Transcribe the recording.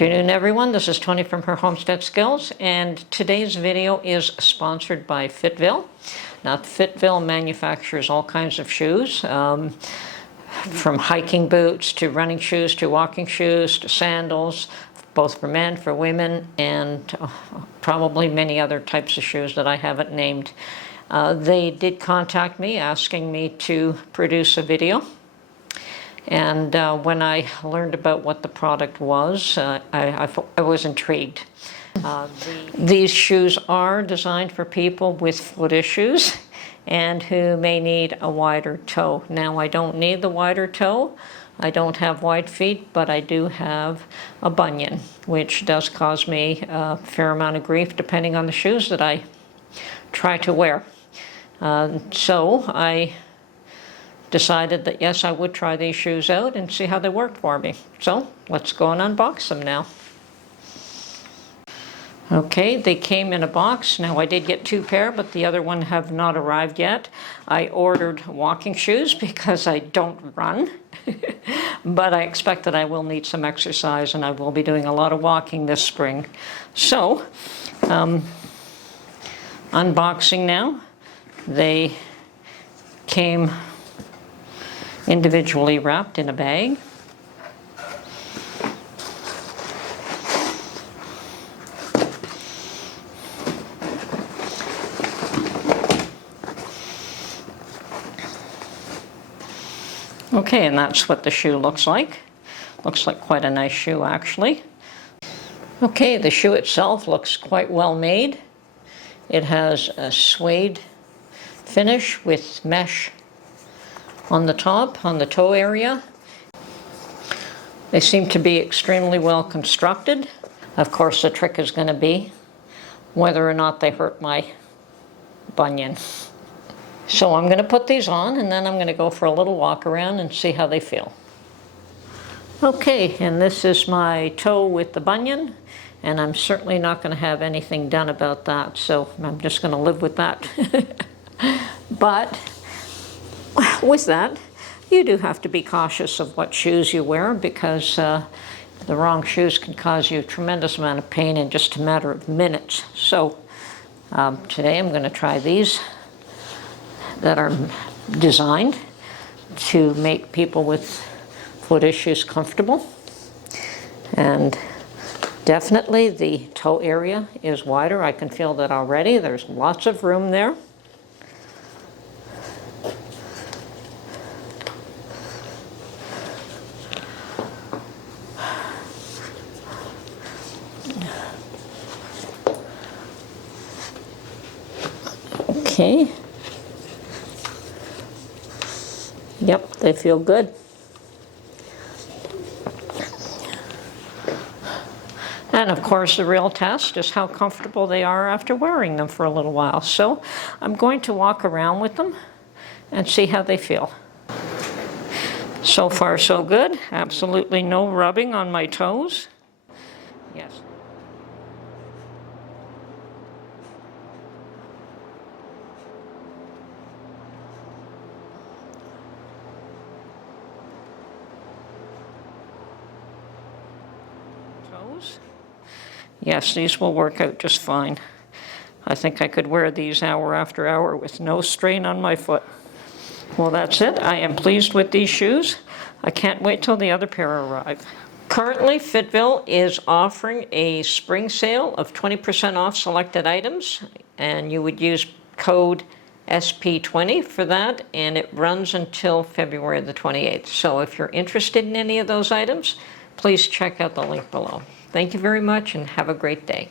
afternoon, everyone. This is Tony from Her Homestead Skills, and today's video is sponsored by FitVille. Now, FitVille manufactures all kinds of shoes, from hiking boots to running shoes to walking shoes to sandals, both for men, for women, and probably many other types of shoes that I haven't named. They did contact me asking me to produce a video. And when I learned about what the product was, I was intrigued. These shoes are designed for people with foot issues and who may need a wider toe. Now, I don't need the wider toe. I don't have wide feet, but I do have a bunion, which does cause me a fair amount of grief depending on the shoes that I try to wear. So I decided that yes, I would try these shoes out and see how they worked for me. So let's go and unbox them now. Okay, they came in a box. Now I did get 2 pair, but the other one have not arrived yet. I ordered walking shoes because I don't run, but I expect that I will need some exercise and I will be doing a lot of walking this spring. So, unboxing now. They came individually wrapped in a bag. Okay, and that's what the shoe looks like. Looks like quite a nice shoe, actually. Okay, the shoe itself looks quite well made. It has a suede finish with mesh on the top, on the toe area. They seem to be extremely well constructed. Of course, the trick is going to be whether or not they hurt my bunion. So I'm going to put these on and then I'm going to go for a little walk around and see how they feel. Okay, and this is my toe with the bunion, and I'm certainly not going to have anything done about that, so I'm just going to live with that. But with that, you do have to be cautious of what shoes you wear, because the wrong shoes can cause you a tremendous amount of pain in just a matter of minutes. So today I'm going to try these that are designed to make people with foot issues comfortable. And definitely the toe area is wider. I can feel that already. There's lots of room there. Okay. Yep, they feel good. And of course, the real test is how comfortable they are after wearing them for a little while. So I'm going to walk around with them and see how they feel. So far, so good. Absolutely no rubbing on my toes. Yes. Yes, these will work out just fine. I think I could wear these hour after hour with no strain on my foot. Well, that's it. I am pleased with these shoes. I can't wait till the other pair arrive. Currently, FitVille is offering a spring sale of 20% off selected items, and you would use code SP20 for that, and it runs until February the 28th. So if you're interested in any of those items, please check out the link below. Thank you very much and have a great day.